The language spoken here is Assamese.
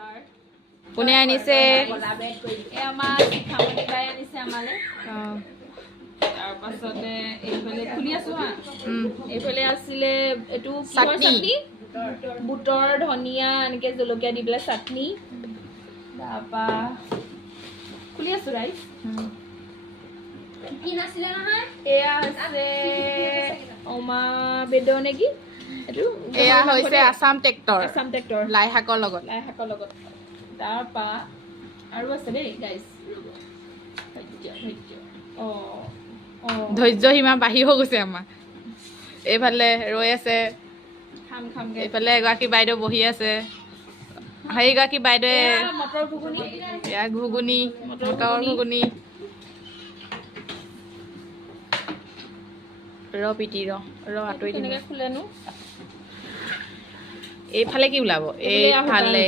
আচাৰ কোনে আনিছে এই আমাৰ শিখামণি বাই আনিছে আমালৈ তাৰপাছতে এইফালে খুলি আছো হা এইফালে আছিলে এইটো কিহৰ চাটনি বুটৰ ধনিয়া এনেকে জলকীয়া দি পেলাই চাটনি তাৰপা খুলি আছো ৰাইচ কি নাছিলে নহয় এয়া আছে অমা বেদৰ নেকি এইটো এয়া হৈছে আসাম ট্ৰেক্টৰ লাই শাকৰ লগত তাৰপা আৰু আছে দেই গাইছ ধৈৰ্য সীমা বাঢ়ি হৈ গৈছে আমাৰ এইফালে ৰৈ আছে এইফালে এগৰাকী বাইদেউ বহি আছে সেইগৰাকী বাইদেৱে মটৰ ঘুগুনি এয়া ঘুগুনি মটৰ ঘুগুনি পিটি আঁতৰি দিম কেনেকে খোলেনো এইফালে কি ওলাব এইফালে